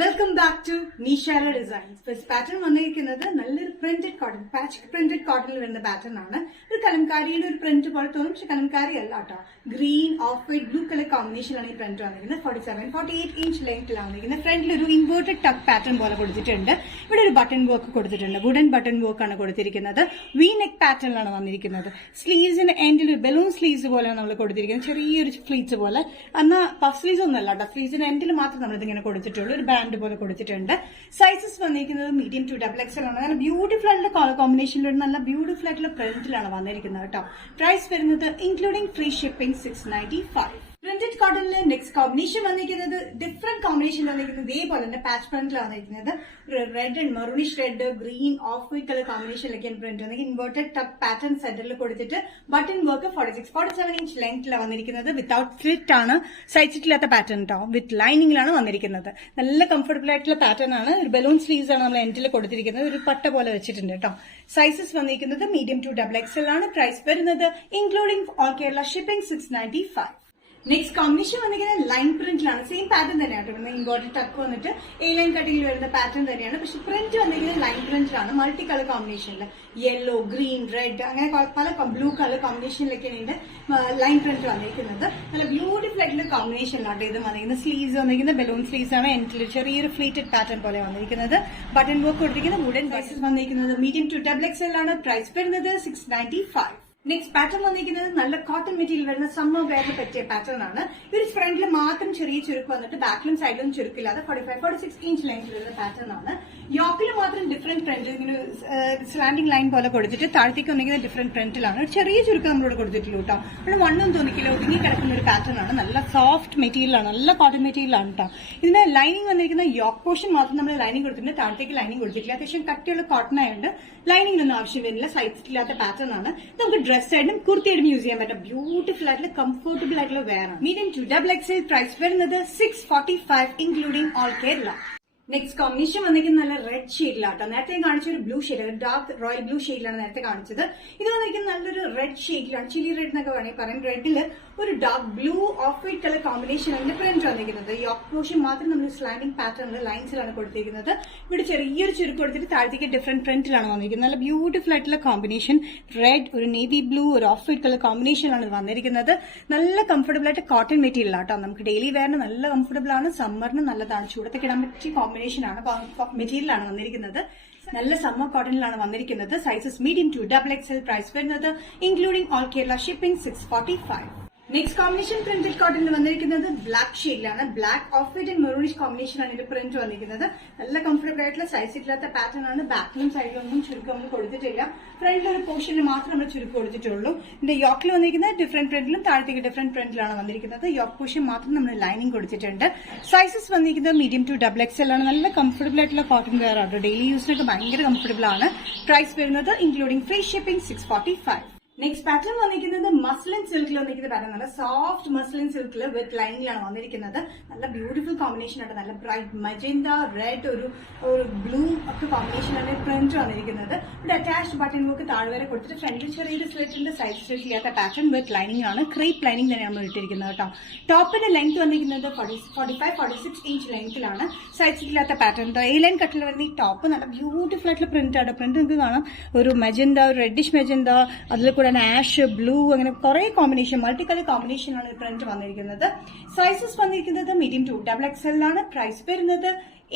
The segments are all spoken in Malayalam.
Welcome back to Nishala designs. First pattern വന്നിരിക്കുന്നത് നല്ലൊരു പ്രിന്റഡ് കോട്ടൺ, പാച്ച് പ്രിന്റഡ് കോട്ടണിൽ വരുന്ന പാറ്റേൺ ആണ്. ഒരു കലംകാരിയുടെ ഒരു പ്രിന്റ് പോലെ തോന്നും, പക്ഷെ കലംകാരി അല്ല കേട്ടോ. Green, off white, blue colour കോമ്പിനേഷനിലാണ് ഈ പ്രിന്റ് വന്നിരിക്കുന്നത്. 47-48 ഇഞ്ച് ലെങ്ത്തിലാണ് വന്നിരിക്കുന്നത്. ഫ്രണ്ടിൽ ഒരു ഇൻവേർട്ടഡ് ടക്ക് പാറ്റേൺ പോലെ കൊടുത്തിട്ടുണ്ട്. ഇവിടെ ഒരു ബട്ടൺ വർക്ക് കൊടുത്തിട്ടുണ്ട്, വുഡൻ ബട്ടൺ വർക്ക് ആണ് കൊടുത്തിരിക്കുന്നത്. വി നെക്ക് പാറ്റേണിലാണ് വന്നിരിക്കുന്നത്. സ്ലീവ്സിന്റെ എൻഡിൽ ഒരു ബലൂൺ സ്ലീവ്സ് പോലെയാണ് നമ്മൾ കൊടുത്തിരിക്കുന്നത്, ചെറിയൊരു ഫ്ലീറ്റ്സ് പോലെ. എന്നാൽ പഫ് സ്ലീവ്സ് ഒന്നല്ല കേട്ടോ, സ്ലീവ്സിന്റെ എൻഡിൽ മാത്രം നമ്മളിതിങ്ങനെ കൊടുത്തിട്ടുള്ളൂ. ഒരു ബാൻഡ് പോലെ കൊടുത്തിട്ടുണ്ട്. സൈസസ് വന്നിരിക്കുന്നത് മീഡിയം ടു XXL ആണ്. നല്ല ബ്യൂട്ടിഫുൾ ആയിട്ടുള്ള കളർ കോമ്പിനേഷനിൽ ഒരു നല്ല ബ്യൂട്ടിഫുൾ ആയിട്ടുള്ള പ്രിന്റിലാണ് വന്നിരിക്കുന്നത് കേട്ടോ. പ്രൈസ് വരുന്നത് ഇൻക്ലൂഡിംഗ് ഫ്രീ ഷിപ്പിംഗ് 695. പ്രിന്റഡ് കോട്ടണിലെ നെക്സ്റ്റ് കോമ്പിനേഷൻ വന്നിരിക്കുന്നത് ഡിഫറെന്റ് കോമ്പിനേഷൻ വന്നിരിക്കുന്നത് ഇതേപോലെ തന്നെ പാച്ച് പ്രിന്റിലാണ് വന്നിരിക്കുന്നത്. Red and maroonish red, green, off white colour കോമ്പിനേഷനിലൊക്കെയാണ് പ്രിന്റ് വന്നിരിക്കുന്നത്. ഇൻവേർട്ടഡ് ടക്ക് പാറ്റേൺ സെന്ററിൽ കൊടുത്തിട്ട് ബട്ടൺ വർക്ക് 46-47 ഇഞ്ച് ലെങ്ത്തിലാണ് വന്നിരിക്കുന്നത്. വിത്തൌട്ട് സ്ലിറ്റ് ആണ്, സൈഡ് സ്ലിറ്റ് ഇല്ലാത്ത പാറ്റേൺ കേട്ടോ. വിത്ത് ലൈനിങ്ങിലാണ് വന്നിരിക്കുന്നത്. നല്ല കംഫർട്ടബിൾ ആയിട്ടുള്ള പാറ്റേൺ ആണ്. ഒരു ബലൂൺ സ്ലീവ്സ് ആണ് നമ്മൾ എൻഡിൽ കൊടുത്തിരിക്കുന്നത്. ഒരു പട്ട പോലെ വെച്ചിട്ടുണ്ട് കേട്ടോ. സൈസസ് വന്നിരിക്കുന്നത് മീഡിയം ടു XXL ആണ്. പ്രൈസ് വരുന്നത് including all Kerala shipping 695. Next combination വന്നിരിക്കുന്നത് ലൈൻ പ്രിന്റിലാണ്. സെയിം പാറ്റേൺ തന്നെയാണ് കേട്ടോ. ഇമ്പോർട്ടഡ് ടക്ക് വന്നിട്ട് എ ലൈൻ കട്ടിങ്ങിൽ വരുന്ന പാറ്റേൺ തന്നെയാണ്. പക്ഷെ പ്രിന്റ് വന്നിരിക്കുന്നത് ലൈൻ പ്രിന്റിലാണ്, മൾട്ടി കളർ കോമ്പിനേഷനിൽ. യെല്ലോ, ഗ്രീൻ, റെഡ്, അങ്ങനെ പല ബ്ലൂ കളർ കോമ്പിനേഷനിലൊക്കെയാണ് ഇതിന്റെ ലൈൻ പ്രിന്റ് വന്നിരിക്കുന്നത്. നല്ല ബ്യൂട്ടിഫുൾ ആയിട്ടുള്ള കോമ്പിനേഷനിലാണ് ഇത് വന്നിരിക്കുന്നത്. സ്ലീവ്സ് വന്നിരിക്കുന്നത് ബലൂൺ സ്ലീവ്സ് ആണ്. എൻഡിൽ ചെറിയൊരു ഫ്ലീറ്റഡ് പാറ്റേൺ പോലെ വന്നിരിക്കുന്നത്. ബട്ടൺ വർക്ക് കൊടുത്തിരിക്കുന്നത്. വുഡൻ സൈസസ് വന്നിരിക്കുന്നത് മീഡിയം ടു XXL ആണ്. പ്രൈസ് വരുന്നത് 695. നെക്സ്റ്റ് പാറ്റേൺ വന്നിരിക്കുന്നത് നല്ല കോട്ടൺ മെറ്റീരിയൽ വരുന്ന സമ്മർ വെയറിന് പറ്റിയ പാറ്റേൺ ആണ്. ഒരു ഫ്രണ്ടിൽ മാത്രം ചെറിയ ചുരുക്ക് വന്നിട്ട് ബാക്കിലും സൈഡിലും ചുരുക്കില്ലാതെ 45-46 ഇഞ്ച് ലെങ്ത് വരുന്ന പാറ്റേൺ ആണ്. യോക്കിൽ മാത്രം ഡിഫറെന്റ് പ്രിന്റ്, ഇങ്ങനെ സ്ലാൻഡിംഗ് ലൈൻ പോലെ കൊടുത്തിട്ട് താഴത്തേക്ക് വന്നിരിക്കുന്ന ഡിഫറെന്റ് പ്രിന്റിലാണ്. ഒരു ചെറിയ ചുരുക്ക് നമ്മളോട് കൊടുത്തിട്ടുള്ളൂ കേട്ടോ. അവിടെ വണ്ണം തോന്നിക്കില്ല, ഒതുങ്ങി കിടക്കുന്ന ഒരു പാറ്റേൺ ആണ്. നല്ല സോഫ്റ്റ് മെറ്റീരിയലാണ്, നല്ല കോട്ടൺ മെറ്റീരിയലാണ് കേട്ടോ. ഇതിന് ലൈനിങ് വന്നിരിക്കുന്ന യോക്ക് പോർഷൻ മാത്രം നമ്മൾ ലൈനിങ് കൊടുത്തിട്ടുണ്ട്, താഴത്തേക്ക് ലൈനിങ് കൊടുത്തിട്ടില്ല. അത്യാവശ്യം കട്ടിയുള്ള കോട്ടൺ ആയതുകൊണ്ട് ലൈനിങ്ങിനൊന്നും ആവശ്യം വരുന്നില്ല. സൈസ് ഇല്ലാത്ത പാറ്റേൺ ആണ്. നമുക്ക് ഡ്രസ് ആയിട്ടും കുർത്തിയായിട്ടും യൂസ് ചെയ്യാൻ പറ്റും. ബ്യൂട്ടിഫുൾ ആയിട്ടുള്ള കംഫർട്ടബിൾ ആയിട്ടുള്ള വെയർ ആണ്. Medium to XXL. പ്രൈസ് വരുന്നത് 645 including all Kerala. Next combination വന്നിരിക്കുന്നത് നല്ല റെഡ് ഷെയ്ഡിലാട്ടോ. നേരത്തെ കാണിച്ച ഒരു blue shade, dark royal blue ഷെയ്ഡിലാണ് നേരത്തെ കാണിച്ചത്. ഇത് വന്നിരിക്കുന്നത് നല്ലൊരു റെഡ് ഷെയ്ഡിലാണ്, ചില്ലി റെഡ് എന്നൊക്കെ വേണമെങ്കിൽ പറയാം. റെഡിൽ ഒരു dark blue, of white colour combination ആണ് പ്രിന്റ് വന്നിരിക്കുന്നത്. ഈ ഓഫ് പോർഷൻ മാത്രം നമ്മൾ സ്ലാൻഡിംഗ് പാറ്റേണിൽ ലൈൻസിലാണ് കൊടുത്തിരിക്കുന്നത്. ഇവിടെ ചെറിയൊരു ചുരുക്ക് കൊടുത്തിട്ട് താഴത്തേക്ക് ഡിഫറെന്റ് പ്രിന്റിലാണ് വന്നിരിക്കുന്നത്. നല്ല ബ്യൂട്ടിഫുൾ ആയിട്ടുള്ള കോമ്പിനേഷൻ. റെഡ്, ഒരു നേവി ബ്ലൂ, ഒരു ഓഫ് വൈറ്റ് കളർ കോമ്പിനേഷനാണ് വന്നിരിക്കുന്നത്. നല്ല കംഫർട്ടബിൾ ആയിട്ട് കോട്ടൺ മെറ്റീരിയൽ ആട്ടോ. നമുക്ക് ഡെയിലി വെയറിന് നല്ല കംഫർട്ടബിൾ ആണ്, സമ്മറിന് നല്ലതാണ്, ചൂടത്തേക്ക് ഇടാൻ പറ്റിയ കോമ്പിനേഷനാണ്, മെറ്റീരിയലാണ് വന്നിരിക്കുന്നത്. നല്ല സമ്മർ കോട്ടണിലാണ് വന്നിരിക്കുന്നത്. Sizes medium to XXL. Price വരുന്നത് including all Kerala shipping 645. Next combination printed കോട്ടണിൽ വന്നിരിക്കുന്നത് ബ്ലാക്ക് ഷെയ്ഡിലാണ്. Black, off white and maroonish കോമ്പിനേഷനാണ് ഇതിന്റെ പ്രിന്റ് വന്നിരിക്കുന്നത്. നല്ല കംഫർട്ടബിൾ ആയിട്ടുള്ള സൈസ് ഇല്ലാത്ത പാറ്റേൺ ആണ്. ബാക്കിലും സൈഡിലൊന്നും ചുരുക്കം നമ്മൾ കൊടുത്തിട്ടില്ല. ഫ്രണ്ടിൽ ഒരു പോർഷനിൽ മാത്രം നമ്മൾ ചുരുക്കം കൊടുത്തിട്ടുള്ളൂ. ഇതിന്റെ യോക്കിൽ വന്നിരിക്കുന്നത് ഡിഫറെന്റ് പ്രിന്റിലും താഴത്തേക്ക് ഡിഫറെന്റ് പ്രിന്റിലാണ് വന്നിരിക്കുന്നത്. യോക്ക് പോർഷൻ മാത്രം നമ്മൾ ലൈനിങ് കൊടുത്തിട്ടുണ്ട്. സൈസസ് വന്നിരിക്കുന്നത് മീഡിയം ടു XXL ആണ്. നല്ല കംഫർട്ടബിൾ ആയിട്ടുള്ള കോട്ടൺ വെയർ ആണ്. ഡെയിലി യൂസിനൊക്കെ ഭയങ്കര കംഫർട്ടബിൾ ആണ്. പ്രൈസ് വരുന്നത് including free shipping 645. Next pattern വന്നിരിക്കുന്നത് മസ്ലിൻ സിൽക്കിൽ വന്നിരിക്കുന്ന പാറ്റേൺ. നല്ല സോഫ്റ്റ് മസ്ലിൻ സിൽക്കിൽ വിത്ത് ലൈനിലാണ് വന്നിരിക്കുന്നത്. നല്ല ബ്യൂട്ടിഫുൾ കോമ്പിനേഷൻ ആണ്. നല്ല ബ്രൈറ്റ് മജന്ത, റെഡ്, ഒരു ബ്ലൂ ഒക്കെ കോമ്പിനേഷനാണ് പ്രിന്റ് വന്നിരിക്കുന്നത്. ഇവിടെ അറ്റാച്ച്ഡ് ബട്ടൺ വർക്ക് താഴെ വരെ കൊടുത്തിട്ട് ഫ്രണ്ടിൽ ചെറിയൊരു സ്ലിറ്റിന്റെ സൈഡ് സ്ലിറ്റ് ഇല്ലാത്ത പാറ്റേൺ വിത്ത് ലൈനിങ് ആണ്. ക്രേപ്പ് ലൈനിങ് തന്നെയാണ് നമ്മൾ ഇട്ടിരിക്കുന്നത് കേട്ടോ. ടോപ്പിന്റെ ലെങ്ത് വന്നിരിക്കുന്നത് 45-46 ഇഞ്ച് ലെങ്ത്തിലാണ്. സൈഡ് സ്ലിറ്റ് ഇല്ലാത്ത പാറ്റേൺ. എ ലൈൻ കട്ടിൽ വരുന്ന ഈ ടോപ്പ് നല്ല ബ്യൂട്ടിഫുൾ ആയിട്ടുള്ള പ്രിന്റ് ആണ്. പ്രിന്റ് നിങ്ങൾക്ക് കാണാം, ഒരു മജന്ത, ഒരു റെഡിഷ് മജന്ത, അതിൽ കൂടെ ആഷ്, ബ്ലൂ, അങ്ങനെ കുറെ കോമ്പിനേഷൻ, മൾട്ടി കളർ കോമ്പിനേഷനാണ് പ്രിന്റ് വന്നിരിക്കുന്നത്. സൈസസ് വന്നിരിക്കുന്നത് മീഡിയം ടു XXL ആണ്. പ്രൈസ് വരുന്നത്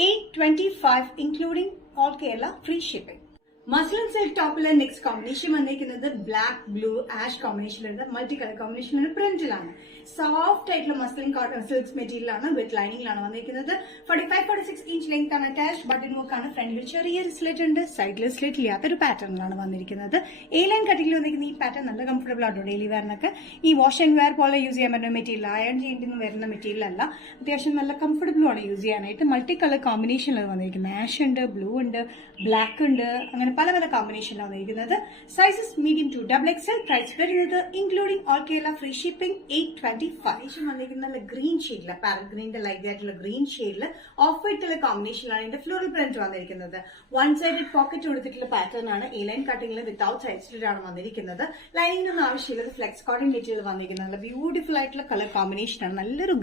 825 including all Kerala free shipping. Muslin silk ടോപ്പിലെ നെക്സ്റ്റ് കോമ്പിനേഷൻ വന്നിരിക്കുന്നത് ബ്ലാക്ക്, ബ്ലൂ, ആഷ് കോമ്പിനേഷൻ വരുന്നത് മൾട്ടി കളർ കോമ്പിനേഷൻ പ്രിന്റിലാണ്. സോഫ്റ്റ് ആയിട്ടുള്ള മസ്ലിൻ കോട്ടൺ സിൽക്സ് മെറ്റീരിയൽ ആണ്. വിത്ത് ലൈനിങ്ങിലാണ് വന്നിരിക്കുന്നത്. 45-46 ഇഞ്ച് ലെങ്ത് ആണ്. അറ്റാച്ച്ഡ് ബട്ടൺ വർക്ക് ആണ്. ഫ്രണ്ടിൽ ചെറിയൊരു സ്ലിറ്റ് ഉണ്ട്, സൈഡിൽ സ്ലിറ്റ് ഇല്ലാത്തൊരു പാറ്റേണിലാണ് വന്നിരിക്കുന്നത്. എ ലൈൻ കട്ടിങ്ങിൽ വന്നിരിക്കുന്ന ഈ പാറ്റേൺ നല്ല കംഫർട്ടബിൾ ആട്ടോ. ഡെയിലി വെയറിനൊക്കെ ഈ വാഷ് ആൻഡ് വെയർ പോലെ യൂസ് ചെയ്യാൻ പറ്റുന്ന മെറ്റീരിയൽ, അയൺ ചെയ്യേണ്ടി വരുന്ന മെറ്റീരിയൽ അല്ല. അത്യാവശ്യം നല്ല കംഫർട്ടബിൾ ആണ് യൂസ് ചെയ്യാനായിട്ട്. മൾട്ടി കളർ കോമ്പിനേഷനിലാണ് വന്നിരിക്കുന്നത്. ആഷ് ഉണ്ട്, ബ്ലൂ ഉണ്ട്, ബ്ലാക്ക് ഉണ്ട്, അങ്ങനെ പല പല കോമ്പിനേഷനിലാണ് വന്നിരിക്കുന്നത്. Sizes medium to XXL. Price വരുന്നത് including all Kerala free shipping 820. 825. വന്നിരിക്കുന്ന നല്ല ഗ്രീൻ ഷെയ്ഡില്, പാരറ്റ് ഗ്രീനിന്റെ ലൈറ്റ് ആയിട്ടുള്ള ഗ്രീൻ ഷെയ്ഡില് ഓഫ് വൈറ്റ് കളർ കോമ്പിനേഷനിലാണ് ഇതിന്റെ ഫ്ലോറൽ പ്രിന്റ് വന്നിരിക്കുന്നത്. വൺ സൈഡഡ് പോക്കറ്റ് കൊടുത്തിട്ടുള്ള പാറ്റേൺ ആണ്. എ ലൈൻ കട്ടിംഗിൽ വിത്തൌട്ട് സൈഡ് സ്ലിറ്റ് ആണ് വന്നിരിക്കുന്നത്. ലൈനിങ് ഒന്നും ആവശ്യമില്ല. ഫ്ലെക്സ് കോട്ടൺ മെറ്റീരിയൽ വന്നിരിക്കുന്നത് നല്ല ബ്യൂട്ടിഫുൾ ആയിട്ടുള്ള കളർ കോമ്പിനേഷൻ ആണ്. നല്ലൊരു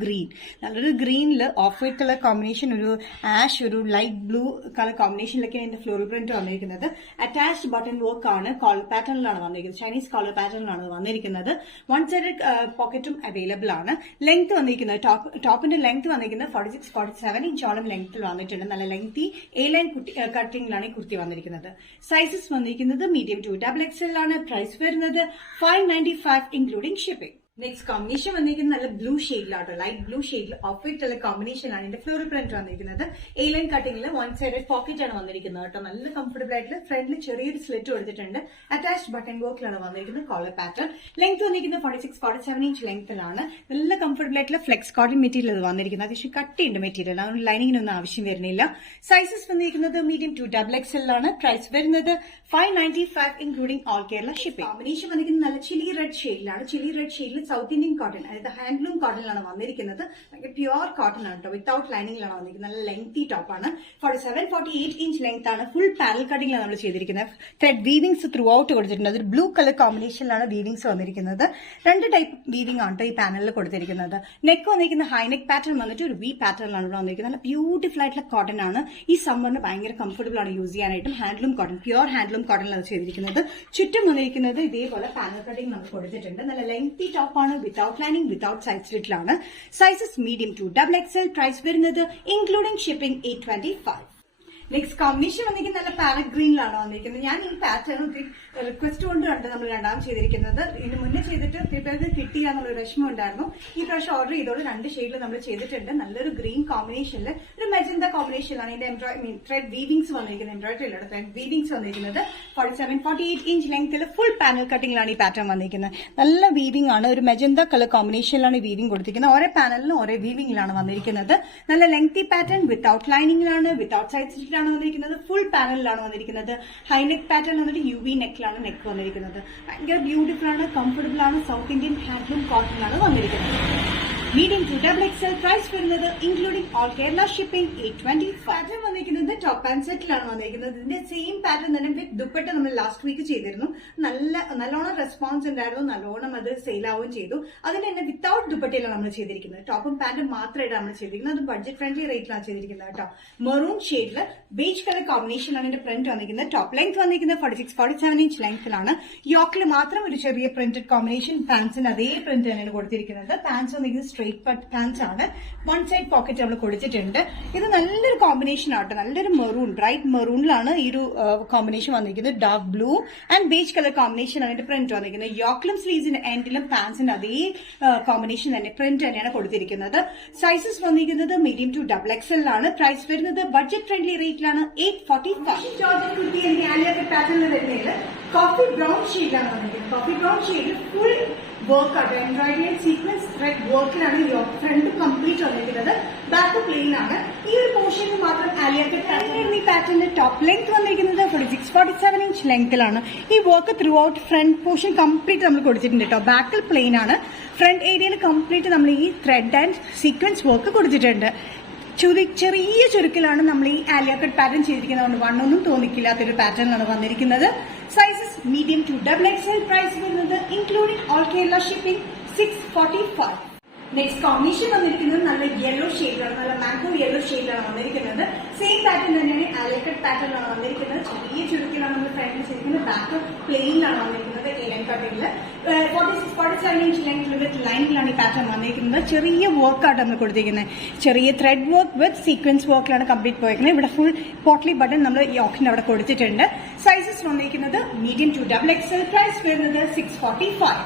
ഗ്രീനിൽ ഓഫ് വൈറ്റ് കളർ കോമ്പിനേഷൻ, ഒരു ആഷ്, ഒരു ലൈറ്റ് ബ്ലൂ കളർ കോമ്പിനേഷനിലൊക്കെയാണ് ഇതിന്റെ ഫ്ലോറൽ പ്രിന്റ് വന്നിരിക്കുന്നത്. അറ്റാച്ച്ഡ് ബട്ടൺ വർക്ക് ആണ്. കോളർ പാറ്റേണിലാണ് വന്നിരിക്കുന്നത്. ചൈനീസ് കോളർ പാറ്റേണിലാണ് വന്നിരിക്കുന്നത്. വൺ സൈഡഡ് പോക്കറ്റും അവൈലബിൾ ആണ്. ലെങ്ത് വന്നിരിക്കുന്നത്, ടോപ്പിന്റെ ലെങ്ത് വന്നിരിക്കുന്നത് 46-47 ഇഞ്ചോളം ലെങ്ത്തിൽ വന്നിട്ടുണ്ട്. നല്ല ലെങ്തി എ ലൈൻ കട്ടിംഗിലാണ് ഈ കുർത്തി വന്നിരിക്കുന്നത്. സൈസസ് വന്നിരിക്കുന്നത് മീഡിയം ടു XXL ആണ്. പ്രൈസ് വരുന്നത് 595 ഇൻക്ലൂഡിംഗ് ഷിപ്പിംഗ്. നെക്സ്റ്റ് കോമ്പിനേഷൻ വന്നിരിക്കുന്നത് നല്ല ബ്ലൂ ഷെയ്ഡിലാട്ടോ, ലൈറ്റ് ബ്ലൂ ഷെയ്ഡിൽ ഓഫ് വൈറ്റ് കളർ കോമ്പിനേഷൻ ആണ് ഇതിന്റെ ഫ്ലോറൽ പ്രിന്റ് വന്നിരിക്കുന്നത്. എ ലൈൻ കട്ടിംഗിൽ വൺ സൈഡഡ് പോക്കറ്റ് ആണ് വന്നിരിക്കുന്നത് കേട്ടോ. നല്ല കംഫർട്ടബിൾ ആയിട്ടുള്ള ഫ്രണ്ടിൽ ചെറിയൊരു സ്ലിറ്റ് കൊടുത്തിട്ടുണ്ട്. അറ്റാച്ച്ഡ് ബട്ടൺ വർക്കിലാണ് വന്നിരിക്കുന്നത്. Collar pattern. ലെങ്ത് വന്നിരിക്കുന്നത് 46-47 ഇഞ്ച് ലെങ്ത്തിലാണ്. നല്ല കംഫർട്ടബിൾ ആയിട്ടുള്ള ഫ്ലെക്സ് കോട്ടൺ മെറ്റീരിയൽ ഇത് വന്നിരിക്കുന്നത്. അത്യാവശ്യം കട്ടിയുണ്ട് മെറ്റീരിയൽ, അതുകൊണ്ട് ലൈനിങ്ങിനൊന്നും ആവശ്യം വരുന്നില്ല. സൈസസ് വന്നിരിക്കുന്നത് മീഡിയം ടു XXL ആണ്. പ്രൈസ് വരുന്നത് 595 including all Kerala shipping. Combination വന്നിരിക്കുന്നത് നല്ല ചില്ലി റെഡ് ഷെയ്ഡിലാണ്. ചില്ലി റെഡ് ഷെയ്ഡിൽ സൗത്ത് ഇന്ത്യൻ കോട്ടൺ, അതായത് ഹാൻഡ്ലൂം കോട്ടണിലാണ് വന്നിരിക്കുന്നത്. പ്യുവർ കോട്ടൺ ആണ് കേട്ടോ. വിത്തൌട്ട് ലൈനിങ്ങിലാണ് വന്നിരിക്കുന്നത്. നല്ല ലെങ്തി ടോപ്പാണ്. 47-48 ഇഞ്ച് ലെങ്ത് ആണ്. ഫുൾ പാനൽ കട്ടിംഗിലാണ് നമ്മൾ ചെയ്തിരിക്കുന്നത്. ത്രെഡ് വീവിംഗ്സ് ത്രൂ ഔട്ട് കൊടുത്തിട്ടുണ്ട്. അതൊരു ബ്ലൂ കളർ കോമ്പിനേഷനിലാണ് വീവിംഗ്സ് വന്നിരിക്കുന്നത്. രണ്ട് ടൈപ്പ് വീവിംഗ് ആണ് ഈ പാനലിൽ കൊടുത്തിരിക്കുന്നത്. നെക്ക് വന്നിരിക്കുന്ന ഹൈ നെക്ക് പാറ്റേൺ വന്നിട്ട് ഒരു വി പാറ്റേണിലാണ് ഇവിടെ വന്നിരിക്കുന്നത്. നല്ല ബ്യൂട്ടിഫുൾ ആയിട്ടുള്ള കോട്ടൺ ആണ്. ഈ സമ്മറിന് ഭയങ്കര കംഫർട്ടബിൾ ആണ് യൂസ് ചെയ്യാനായിട്ടും. ഹാൻഡ്ലൂം കോട്ടൺ, പ്യുവർ ഹാൻഡ്ലൂം കോട്ടണിലാണ് ചെയ്തിരിക്കുന്നത്. ചുറ്റും വന്നിരിക്കുന്നത് ഇതേപോലെ പാനൽ കട്ടിംഗ് നമ്മൾ കൊടുത്തിട്ടുണ്ട്. നല്ല ലെങ്തി ടോപ്പാണ്. വിത്തൌട്ട് ലൈനിങ്, വിത്തൌട്ട് സൈഡ് സ്ലിറ്റിലാണ്. Sizes medium to XXL. Price വരുന്നത് ഇൻക്ലൂഡിംഗ് ഷിപ്പിംഗ് 825. നെക്സ്റ്റ് കോമ്പിനേഷൻ വന്നിരിക്കുന്നത് നല്ല പാരറ്റ് ഗ്രീനിലാണ് വന്നിരിക്കുന്നത്. ഞാൻ ഈ പാറ്റേൺ ഒത്തിരി റിക്വസ്റ്റ് കൊണ്ട് കണ്ട് നമ്മൾ രണ്ടാമത് ചെയ്തിരിക്കുന്നത്. ഇതിന് മുന്നേ ചെയ്തിട്ട് ഒത്തിരി പേർക്ക് കിട്ടിയ എന്നുള്ള വിഷമം ഉണ്ടായിരുന്നു. ഈ പ്രാവശ്യം ഓർഡർ ചെയ്തോളൂ. രണ്ട് ഷെയ്ഡിൽ നമ്മൾ ചെയ്തിട്ടുണ്ട്. നല്ലൊരു ഗ്രീൻ കോമ്പിനേഷനിൽ ഒരു മെജന്ത കോമ്പിനേഷനിലാണ് ഇതിന്റെ ത്രെഡ് വീവിംഗ്സ് വന്നിരിക്കുന്നത്. എംബ്രോയിഡറി അല്ല, ത്രെഡ് വീവിംഗ്സ് വന്നിരിക്കുന്നത്. 47-48 ഇഞ്ച് ലെങ്ത്തിൽ ഫുൾ പാനൽ കട്ടിംഗിലാണ് ഈ പാറ്റേൺ വന്നിരിക്കുന്നത്. നല്ല വീവിംഗ് ആണ്. ഒരു മെജന്ത കളർ കോമ്പിനേഷനിലാണ് ഈ വീവിംഗ് കൊടുത്തിരിക്കുന്നത്. ഓരോ പാനലിലും ഓരോ വീവിംഗിലാണ് വന്നിരിക്കുന്നത്. നല്ല ലെങ്തി പാറ്റേൺ. വിത്തൌട്ട് ലൈനിങ്ങിലാണ്, വിത്തൌട്ട് സൈഡ് ആണ് വന്നിരിക്കുന്നത്. ഫുൾ പാനലിലാണ് വന്നിരിക്കുന്നത്. ഹൈ നെക്ക് പാറ്റേൺ വന്നിട്ട് UV നെക്കിലാണ് നെക്ക് വന്നിരിക്കുന്നത്. ഭയങ്കര ബ്യൂട്ടിഫുൾ ആണ്, കംഫർട്ടബിൾ ആണ്. സൗത്ത് ഇന്ത്യൻ ഹാൻഡ്ലൂം കോട്ടണിലാണ് വന്നിരിക്കുന്നത്. Medium to XXL. പ്രൈസ് വരുന്നത് including all Kerala shipping 825. Pattern വന്നിരിക്കുന്നത് ടോപ്പ് ആൻഡ് സെറ്റിലാണ് വന്നിരിക്കുന്നത്. ഇതിന്റെ സെയിം പാറ്റേൺ തന്നെ വിത്ത് ദുപ്പട്ട നമ്മൾ ലാസ്റ്റ് വീക്ക് ചെയ്തിരുന്നു. നല്ലോണം റെസ്പോൺസ് ഉണ്ടായിരുന്നു. നല്ലോണം അത് സെയിൽ ആവുകയും ചെയ്തു. അതിന് തന്നെ വിത്തൌട്ട് ദുപ്പട്ടയിലാണ് നമ്മൾ ചെയ്തിരിക്കുന്നത്. ടോപ്പും പാന്റും മാത്രമായിട്ട് നമ്മൾ ചെയ്തിരിക്കുന്നത്. അത് ബഡ്ജറ്റ് ഫ്രണ്ട്ലി റേറ്റിലാണ് ചെയ്തിരിക്കുന്നത് കേട്ടോ. മെറൂൺ ഷെയ്ഡിൽ ബേജ് കളർ കോമ്പിനേഷനാണ് ഇതിന്റെ പ്രിന്റ് വന്നിരിക്കുന്നത്. ടോപ്പ് ലെങ്ത് വന്നിരിക്കുന്നത് 46-47 ഇഞ്ച് ലെങ്ത്തിലാണ്. യോക്കിൽ മാത്രം ഒരു ചെറിയ പ്രിന്റഡ് കോമ്പിനേഷൻ. പാൻസിന് അതേ പ്രിന്റ് തന്നെയാണ് കൊടുത്തിരിക്കുന്നത്. പാൻസ് വന്നിരിക്കുന്നത് സ്ട്രെയിറ്റ് പാൻസ് ആണ്. വൺ സൈഡ് പോക്കറ്റ് നമ്മൾ കൊടുത്തിട്ടുണ്ട്. ഇത് നല്ലൊരു കോമ്പിനേഷൻ ആട്ടോ. നല്ലൊരു മെറൂൺ, ബ്രൈറ്റ് മെറൂണിലാണ് ഈ ഒരു കോമ്പിനേഷൻ വന്നിരിക്കുന്നത്. Dark blue and beige colour combination ആണ് ഇതിന്റെ പ്രിന്റ് വന്നിരിക്കുന്നത്. യോക്കിലും സ്ലീവ്സിന്റെ എൻഡിലും പാൻസിന്റെ അതേ കോമ്പിനേഷൻ തന്നെ, പ്രിന്റ് തന്നെയാണ് കൊടുത്തിരിക്കുന്നത്. സൈസസ് വന്നിരിക്കുന്നത് മീഡിയം ടു XXL ആണ്. പ്രൈസ് വരുന്നത് ബഡ്ജറ്റ് ഫ്രണ്ട്ലി റേറ്റിലാണ് 845. പാറ്റേണിൽ വരുന്നതിൽ കോഫി ബ്രൗൺ ഷെയ്ഡിലാണ് വന്നിരിക്കുന്നത്. കോഫി ബ്രൗൺ ഷെയ്ഡിൽ ഫുൾ വർക്ക് ആട്ടോ. എംബ്രോയിഡറി സീക്വൻസ് ത്രെഡ് വർക്കിലാണ് ഫ്രണ്ട് കംപ്ലീറ്റ് വന്നിരിക്കുന്നത്. ബാക്ക് പ്ലെയിൻ ആണ്. ഈ ഒരു പോർഷനിൽ മാത്രം ആലിയ പാറ്റേൺ. ഈ പാറ്റേണിന്റെ ടോപ്പ് ലെങ്ത് വന്നിരിക്കുന്നത് 46-47 ഇഞ്ച് ലെങ്ത്തിലാണ്. ഈ work throughout front portion complete നമ്മൾ കൊടുത്തിട്ടുണ്ട് കേട്ടോ. ബാക്കിൽ പ്ലെയിൻ ആണ്. ഫ്രണ്ട് ഏരിയയിൽ കംപ്ലീറ്റ് നമ്മൾ ഈ ത്രെഡ് ആൻഡ് സീക്വൻസ് വർക്ക് കൊടുത്തിട്ടുണ്ട്. ചെറിയ ചുരുക്കിലാണ് നമ്മൾ ഈ ആലിയ കട്ട് പാറ്റേൺ ചെയ്തിരിക്കുന്നത്. വണ്ണൊന്നും തോന്നിക്കില്ലാത്തൊരു പാറ്റേണിലാണ് വന്നിരിക്കുന്നത്. Sizes medium to XXL. Price വരുന്നത് including all Kerala shipping 645. Next combination വന്നിരിക്കുന്നത് നല്ല യെല്ലോ ഷെയ്ഡിലാണ്. നല്ല മാംഗോ യെല്ലോ ഷെയ്ഡിലാണ് വന്നിരിക്കുന്നത്. സെയിം പാറ്റേൺ തന്നെയാണ്. ആലിയ കട്ട് പാറ്റേണിലാണ് വന്നിരിക്കുന്നത്. ചെറിയ ചുരുക്കിലാണ് നമ്മൾ ഫ്രണ്ട് ചെയ്തിരിക്കുന്നത്. ബാക്ക് പ്ലെയിനിലാണ് വന്നിരിക്കുന്നത്. എ ലൈൻ കട്ടിങ്ങിൽ 46-47 ഇഞ്ച് ലെങ്ത് വിത്ത് ലൈനിലാണ് ഈ പാറ്റേൺ വന്നിരിക്കുന്നത്. ചെറിയ വർക്കാണ് നമ്മൾ കൊടുത്തിരിക്കുന്നത്. ചെറിയ ത്രെഡ് വർക്ക് വിത്ത് സീക്വൻസ് വർക്കിലാണ് കംപ്ലീറ്റ് പോയിരിക്കുന്നത്. ഇവിടെ ഫുൾ പോട്ട്ലി ബട്ടൺ നമ്മൾ യോക്കിന് അവിടെ കൊടുത്തിട്ടുണ്ട്. സൈസസ് വന്നിരിക്കുന്നത് മീഡിയം ടു XXL. പ്രൈസ് വരുന്നത് 645.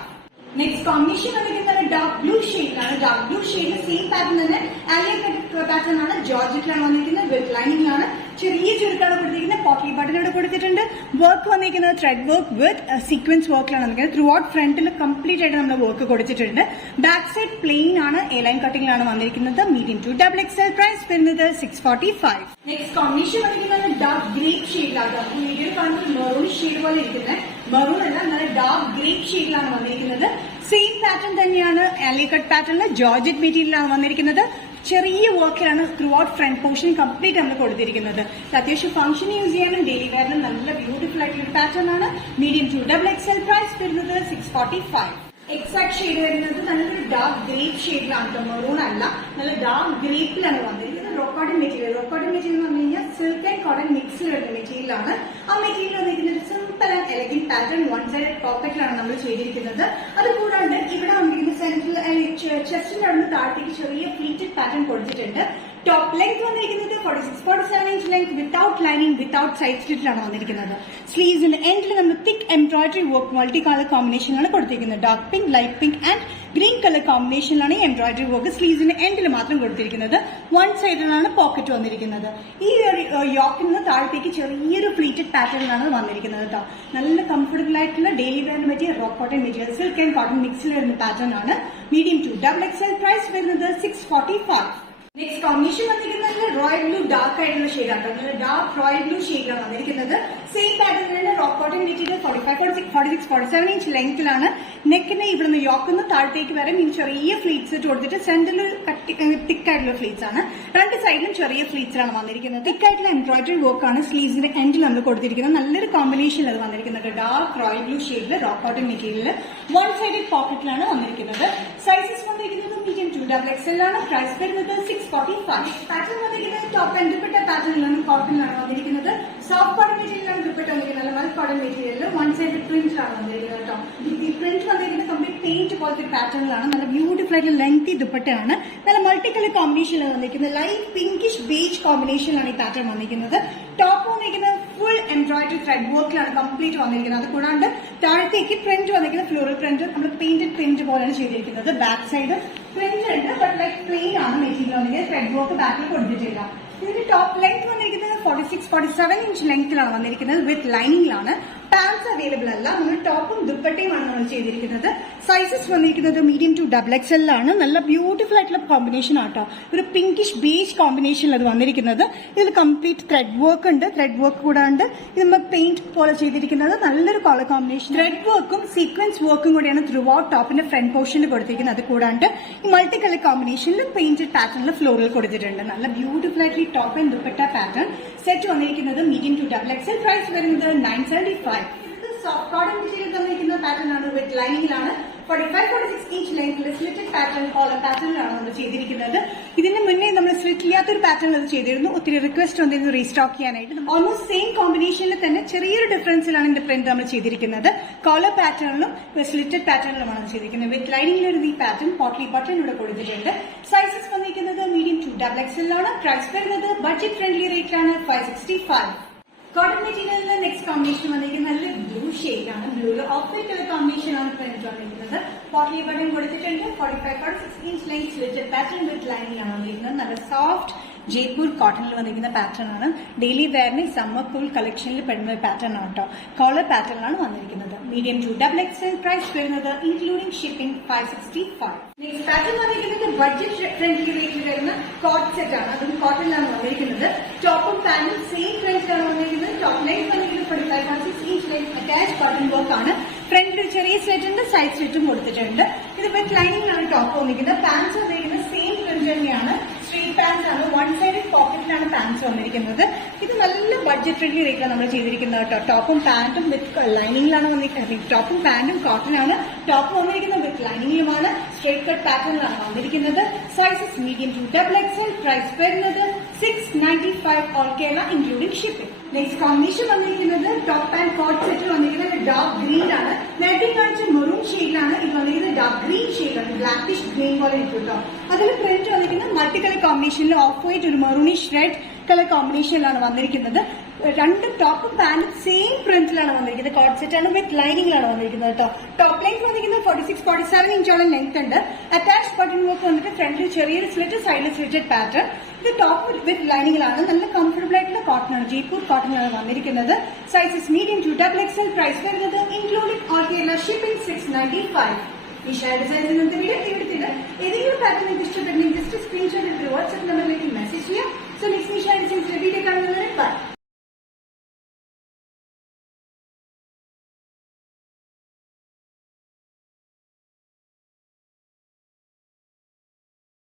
നെക്സ്റ്റ് കോമ്പിനേഷൻ വന്നിരിക്കുന്നത് ഡാർക്ക് ബ്ലൂ ഷെയ്ഡിലാണ്. ഡാർക്ക് ബ്ലൂ ഷെയ്ഡിൽ സെയിം പാറ്റേൺ തന്നെ ആലിയ കട്ട് പാറ്റേൺ ആണ്. ജോർജറ്റിലാണ് വന്നിരിക്കുന്നത്. വിത്ത് ലൈനിങ്ങിലാണ്. ചെറിയ ചുരുക്കാണ് കൊടുത്തിരിക്കുന്നത്. പോട്ട്ലി ബട്ടൺ ഇവിടെ കൊടുത്തിട്ടുണ്ട്. വർക്ക് വന്നിരിക്കുന്നത് ത്രെഡ് വർക്ക് വിത്ത് സീക്വൻസ് വർക്കിലാണ് വന്നിരിക്കുന്നത്. ത്രൂ ഔട്ട് ഫ്രണ്ടിൽ കംപ്ലീറ്റ് ആയിട്ട് നമ്മൾ വർക്ക് കൊടുത്തിട്ടുണ്ട്. ബാക്ക് സൈഡ് പ്ലെയിൻ ആണ്. എ ലൈൻ കട്ടിങ്ങിലാണ് വന്നിരിക്കുന്നത്. Medium to XXL. പ്രൈസ് വരുന്നത് 645. നെക്സ്റ്റ് കോമ്പിനേഷൻ വന്നിരിക്കുന്നത് ഡാർക്ക് ഗ്രേപ്പ് ഷെയ്ഡിലാണ്. വീഡിയോയിൽ കാണുന്നത് മെറൂൺ ഷെയ്ഡ് പോലെ ഇരിക്കുന്നത് മെറൂൺ അല്ല, നല്ല ഡാർക്ക് ഗ്രേപ്പ് ഷെയ്ഡിലാണ് വന്നിരിക്കുന്നത്. സെയിം പാറ്റേൺ തന്നെയാണ് ആലി കട്ട് പാറ്റേണിൽ ജോർജറ്റ് മെറ്റീരിയലാണ് വന്നിരിക്കുന്നത്. ചെറിയ വർക്കിലാണ് throughout front portion complete നമ്മൾ കൊടുത്തിരിക്കുന്നത്. അത്യാവശ്യം ഫംഗ്ഷൻ യൂസ് ചെയ്യാനും ഡെയിലി വെയറിനും നല്ല ബ്യൂട്ടിഫുൾ ആയിട്ടുള്ള പാറ്റേൺ ആണ്. മീഡിയം ടു XXL പ്രൈസ് വരുന്നത് 645. എക്സാക്ട് ഷെയ്ഡ് വരുന്നത് നല്ലൊരു ഡാർക്ക് ഗ്രേപ്പ് ഷെയ്ഡിലാണ്, മെറൂൺ അല്ല, നല്ല ഡാർക്ക് ഗ്രേപ്പിലാണ് വന്നിരിക്കുന്നത്. റോക്കോട്ടൺ മെറ്റീരിയൽ എന്ന് പറഞ്ഞു കഴിഞ്ഞാൽ സിൽക്ക് ആൻഡ് കോട്ടൺ മിക്സിൽ വരുന്ന മെറ്റീരിയലാണ്. ആ മെറ്റീരിയൽ വന്നിരിക്കുന്നത് ഒരു simple and elegant pattern one side പോക്കറ്റിലാണ് നമ്മൾ ചെയ്തിരിക്കുന്നത്. അതുകൂടാണ്ട് ഇവിടെ വന്നിരിക്കുന്ന സെന്ററിൽ ചെസ്റ്റിന്റെ അവിടെ താഴത്തേക്ക് ചെറിയ പ്ലീറ്റഡ് പാറ്റേൺ കൊടുത്തിട്ടുണ്ട്. ടോപ്പ് ലെങ്ത് വന്നിരിക്കുന്നത് 46-47 inch length without lining without side സ്ലിറ്റിലാണ് വന്നിരിക്കുന്നത്. സ്ലീവ്സിന്റെ എൻഡിൽ നമ്മൾ thick embroidery work multi colour കോമ്പിനേഷനിലാണ് കൊടുത്തിരിക്കുന്നത്. Dark pink, light pink and green colour കോമ്പിനേഷനിലാണ് ഈ എംബ്രോയിഡറി വർക്ക് സ്ലീവ്സിന്റെ എൻഡിൽ മാത്രം കൊടുത്തിരിക്കുന്നത്. വൺ സൈഡിലാണ് പോക്കറ്റ് വന്നിരിക്കുന്നത്. ഈ യോക്കിൽ നിന്ന് താഴത്തേക്ക് ചെറിയൊരു പ്ലീറ്റഡ് പാറ്റേണിലാണ് വന്നിരിക്കുന്നത് കേട്ടോ. നല്ല കംഫർട്ടബിൾ ആയിട്ടുള്ള daily wear material rock cotton material silk and cotton മിക്സിൽ വരുന്ന പാറ്റേൺ ആണ്. മീഡിയം ടു XXL പ്രൈസ് വരുന്നത് 645. നെക്സ്റ്റ് കോമ്പിനേഷൻ വന്നിരിക്കുന്നത് റോയൽ ബ്ലൂ ഡാർക്ക് ആയിട്ടുള്ള ഷെയ്ഡാണ്. നല്ല ഡാർക്ക് റോയൽ ബ്ലൂ ഷെയ്ഡിലാണ് വന്നിരിക്കുന്നത്. സെയിം പാറ്റേണിലുള്ള റോക്ക് കോട്ടൺ മെറ്റീരിയൽ 45-47 ഇഞ്ച് ലെങ്ത്തിലാണ്. നെക്കിന് ഇവിടുന്ന് യോക്കുന്ന താഴത്തേക്ക് വരെ ചെറിയ ഫ്ലീറ്റ്സ് ഇട്ട് കൊടുത്തിട്ട് സെന്ററിൽ തിക്കായിട്ടുള്ള ഫ്ലീറ്റ്സ് ആണ്. രണ്ട് സൈഡിലും ചെറിയ ഫ്ലീറ്റ്സിലാണ് വന്നിരിക്കുന്നത്. തിക്കായിട്ടുള്ള എംബ്രോയിഡറി വർക്ക് ആണ് സ്ലീവ്സിന്റെ എൻഡിൽ നമ്മൾ കൊടുത്തിരിക്കുന്നത്. നല്ലൊരു കോമ്പിനേഷനിൽ അത് വന്നിരിക്കുന്നത്. ഡാർക്ക് റോയൽ ബ്ലൂ ഷെയ്ഡിൽ rock cotton material one sided പോക്കറ്റിലാണ് വന്നിരിക്കുന്നത്. സൈസസ് വന്നിരിക്കുന്നത് മീഡിയം ടു XXL ആണ്. പ്രൈസ് വരുന്നത് 645. പാറ്റേൺ വന്നിരിക്കുന്നത് ടോപ്പ് ആൻഡ് ദുപ്പട്ട പാറ്റേണിലാണ്, കോട്ടണിലാണ് വന്നിരിക്കുന്നത്. സോഫ്റ്റ് കോട്ടൺ മെറ്റീരിയലാണ് ദുപ്പട്ട വന്നിരിക്കുന്നത്. നല്ല കോട്ടൺ മെറ്റീരിയലിൽ വൺ സൈഡ് പ്രിന്റിലാണ് വന്നിരിക്കുന്നത് കേട്ടോ. ഈ പ്രിന്റ് വന്നിരിക്കുന്നത് കംപ്ലീറ്റ് പെയിന്റ് പോലത്തെ പാറ്റേണിലാണ്. നല്ല ബ്യൂട്ടിഫുൾ ആയിട്ട് ലെങ്തി ദുപ്പട്ടയാണ്. നല്ല മൾട്ടി കളർ കോമ്പിനേഷനിലാണ് വന്നിരിക്കുന്നത്. ലൈറ്റ് പിങ്കിഷ് ബേജ് കോമ്പിനേഷനിലാണ് ഈ പാറ്റേൺ വന്നിരിക്കുന്നത്. ടോപ്പ് വന്നിരിക്കുന്നത് ഫുൾ എംബ്രോയിഡറി ത്രെഡ് വർക്കിലാണ് കംപ്ലീറ്റ് വന്നിരിക്കുന്നത്. അത് കൂടാണ്ട് താഴത്തേക്ക് പ്രിന്റ് വന്നിരിക്കുന്നത് ഫ്ലോറൽ പ്രിന്റ്, നമ്മൾ പെയിന്റഡ് പ്രിന്റ് പോലെയാണ് ചെയ്തിരിക്കുന്നത്. ബാക്ക് സൈഡ് പ്രിന്റ് ഉണ്ട്, ബട്ട് ലൈക്ക് പ്ലെയിൻ ആണ് മെറ്റീരിയൽ വന്നിരിക്കുന്നത്. ത്രെഡ് വർക്ക് ബാക്കിൽ കൊടുത്തിട്ടില്ല. ഇതിന്റെ ടോപ്പ് ലെങ്ത് വന്നിരിക്കുന്നത് 46-47 ഇഞ്ച് ലെങ്ത്തിലാണ് വന്നിരിക്കുന്നത്. വിത്ത് ലൈനിങ്ങിലാണ്. പാൻസ് അവൈലബിൾ അല്ല. നമ്മൾ ടോപ്പും ദുപ്പട്ടയുമാണ് നമ്മൾ ചെയ്തിരിക്കുന്നത്. സൈസസ് വന്നിരിക്കുന്നത് മീഡിയം ടു XXL ആണ്. നല്ല ബ്യൂട്ടിഫുൾ ആയിട്ടുള്ള കോമ്പിനേഷൻ ആട്ടോ. ഒരു പിങ്കിഷ് ബേജ് കോമ്പിനേഷനിൽ അത് വന്നിരിക്കുന്നത്. ഇതിൽ കംപ്ലീറ്റ് ത്രെഡ് വർക്ക് ഉണ്ട്. ത്രെഡ് വർക്ക് കൂടാണ്ട് ഇത് നമ്മൾ പെയിന്റ് പോലെ ചെയ്തിരിക്കുന്നത്. നല്ലൊരു കളർ കോമ്പിനേഷൻ. ത്രെഡ് വർക്കും സീക്വൻസ് വർക്കും കൂടിയാണ് ത്രൂ ഔട്ട് ടോപ്പിന്റെ ഫ്രണ്ട് പോർഷനിൽ കൊടുത്തിരിക്കുന്നത്. അത് കൂടാണ്ട് ഈ മൾട്ടി കളർ കോമ്പിനേഷനിൽ പെയിന്റഡ് പാറ്റേണിൽ ഫ്ലോറിൽ കൊടുത്തിട്ടുണ്ട്. നല്ല ബ്യൂട്ടിഫുൾ ആയിട്ട് ഈ top and dupatta pattern set വന്നിരിക്കുന്നത് മീഡിയം ടു XXL. പ്രൈസ് വരുന്നത് 975. സോഫ്റ്റ് കോട്ടൺ മെറ്റീരിയൽ തന്നിരിക്കുന്ന പാറ്റേൺ ആണ്. വിത്ത് ലൈനിങ്ങിലാണ്. 45-46 ഇഞ്ച് ലെങ്ത്തിൽ സ്ലിറ്റഡ് പാറ്റേൺ കോളർ പാറ്റേണിലാണ് നമ്മൾ ചെയ്തിരിക്കുന്നത്. ഇതിന് മുന്നേ നമ്മൾ സ്ലിറ്റ് ചെയ്യാത്തൊരു പാറ്റേൺ അത് ചെയ്തിരുന്നു. ഒത്തിരി റിക്വസ്റ്റ് വന്നിരുന്നു റീസ്റ്റോക്ക് ചെയ്യാനായിട്ട്. ഓൾമോസ്റ്റ് സെയിം കോമ്പിനേഷനിൽ തന്നെ ചെറിയൊരു ഡിഫറൻസിലാണ് ഇതിന്റെ പ്രിന്റ് നമ്മൾ ചെയ്തിരിക്കുന്നത്. കോളർ പാറ്റേണിലും സ്ലിറ്റഡ് പാറ്റേണിലുമാണ് ചെയ്തിരിക്കുന്നത്. വിത്ത് ലൈനിങ്ങിലൊരു ഈ പാറ്റേൺ പോട്ട്ലി ബട്ടൺ ഇവിടെ കൊടുത്തിട്ടുണ്ട്. സൈസസ് വന്നിരിക്കുന്നത് മീഡിയം ടു XXL ആണ്. പ്രൈസ് വരുന്നത് ബഡ്ജറ്റ് ഫ്രണ്ട്ലി റേറ്റിലാണ് 565. കോട്ടൺ മെറ്റീരിയലിന്റെ നെക്സ്റ്റ് കോമ്പിനേഷൻ വന്നിരിക്കുന്നത് നല്ല ബ്ലൂ ഷെയ്ഡാണ്. ബ്ലൂല് ഓഫ് വൈറ്റ് കളർ കോമ്പിനേഷൻ ആണ് പ്രിന്റ് വന്നിരിക്കുന്നത്. പോട്ട്ലി ബട്ടൺ കൊടുത്തിട്ടുണ്ട്. 45-46 inch length slitted pattern with ലൈനിങ്ങിലാണ് വന്നിരിക്കുന്നത്. നല്ല സോഫ്റ്റ് ജയ്പൂർ കോട്ടണിൽ വന്നിരിക്കുന്ന പാറ്റേൺ ആണ്. ഡെയിലി വെയറിന് സമ്മർ കൂൾ കളക്ഷനിൽ പെടുന്ന പാറ്റേൺ ആണ് കേട്ടോ. കോളർ പാറ്റേണിലാണ് വന്നിരിക്കുന്നത്. Medium to XXL. പ്രൈസ് വരുന്നത് ഇൻക്ലൂഡിംഗ് ഷിപ്പിംഗ് 565. നെക്സ്റ്റ് പാറ്റേൺ വന്നിരിക്കുന്നത് ബഡ്ജറ്റ് ഫ്രണ്ട്ലി റേറ്റിൽ വരുന്ന കോട്ട് സെറ്റ് ആണ്. അതും കോട്ടണിലാണ് വന്നിരിക്കുന്നത്. ടോപ്പും പാന്റും സെയിം പ്രൈസിലാണ് വന്നിരിക്കുന്നത്. ടോപ്പ് ലെങ്ത് വന്നിരിക്കുന്നത് 45-46 inch length attach button work ആണ്. ഫ്രണ്ടിൽ ഒരു ചെറിയ സെറ്റ് ഉണ്ട്, സൈഡ് സെറ്റും കൊടുത്തിട്ടുണ്ട്. ഇത് വിത്ത് ലൈനിങ്ങിലാണ് ടോപ്പ് വന്നിരിക്കുന്നത്. പാൻസ് വന്നിരിക്കുന്നത് സെയിം പ്രിന്റ് തന്നെയാണ്. സ്ട്രീറ്റ് പാൻസ് ആണ്. വൺ സൈഡ് പോക്കറ്റിലാണ് പാൻസ് വന്നിരിക്കുന്നത്. ഇത് നല്ല ബഡ്ജറ്റ് ഫ്രണ്ട്ലി റേറ്റിലാണ് നമ്മൾ ചെയ്തിരിക്കുന്നത് കേട്ടോ. ടോപ്പും പാന്റും വിത്ത് ലൈനിങ്ങിലാണ് വന്നിരിക്കുന്നത്. ടോപ്പും പാന്റും കോട്ടൺ ആണ്. ടോപ്പ് വന്നിരിക്കുന്നത് വിത്ത് ലൈനിങ്ങിലുമാണ്. സ്ട്രേറ്റ് കട്ട് പാറ്റേണിലാണ് വന്നിരിക്കുന്നത്. Sizes medium to XXL. Price വരുന്നത് 695 all Kerala including shipping. Next combination വന്നിരിക്കുന്നത് ടോപ്പ് ആൻഡ് കോട്ട് സെറ്റിൽ വന്നിരിക്കുന്നത് ഡാർക്ക് ഗ്രീൻ ആണ്. നേരത്തെ കാണിച്ച മെറൂൺ ഷെയ്ഡിലാണ്. ഇത് വന്നിരിക്കുന്നത് ഡാർക്ക് ഗ്രീൻ ഷെയ്ഡാണ്. ബ്ലാക്കിഷ് ഗ്രീൻ പോലെ ഇട്ടു കേട്ടോ. അതിൽ പ്രിന്റ് വന്നിരിക്കുന്നത് മൾട്ടി കളർ കോമ്പിനേഷനിൽ ഓഫ് വൈറ്റ് ഒരു മെറൂണിഷ് റെഡ് കളർ കോമ്പിനേഷനിലാണ് വന്നിരിക്കുന്നത്. രണ്ട് ടോപ്പും പാന്റും സെയിം പ്രിന്റിലാണ് വന്നിരിക്കുന്നത്. കോട്ട് സെറ്റ് ആണ്. വിത്ത് ലൈനിങ്ങിലാണ് വന്നിരിക്കുന്നത് കേട്ടോ. ടോപ്പ് ലെങ്ത് വന്നിരിക്കുന്നത് 46-47 ഇഞ്ചോളം ലെങ്ത് ഉണ്ട്. അറ്റാച്ച് ബട്ടൺ വർക്ക് വന്നിട്ട് ഫ്രണ്ടിൽ ചെറിയൊരു സ്ലിറ്റ്, സൈഡിൽ സ്ലിറ്റഡ് പാറ്റേൺ. ഇത് ടോപ്പ് വിത്ത് ലൈനിങ്ങിലാണ്. നല്ല കംഫർട്ടബിൾ ആയിട്ടുള്ള കോട്ടൺ ആണ്. ജയ്പൂർ കോട്ടണിലാണ് വന്നിരിക്കുന്നത്. Sizes medium to XXL. Price വരുന്നത് ഇൻക്ലൂഡിംഗ് ഓൾ കേരള ഷിപ്പിംഗ് 695. ഈ ഷെയർ ഡിസൈൻസ് ഇന്നത്തെ വീഡിയോ എടുത്തില്ല. ഏതെങ്കിലും പാറ്റേൺ നിങ്ങൾക്ക് ഇഷ്ടപ്പെട്ടെങ്കിൽ ജസ്റ്റ് സ്ക്രീൻഷോട്ട് എടുത്ത് വാട്സ്ആപ്പ് നമ്പറിലേക്ക് മെസ്സേജ് ചെയ്യാം. So next share designs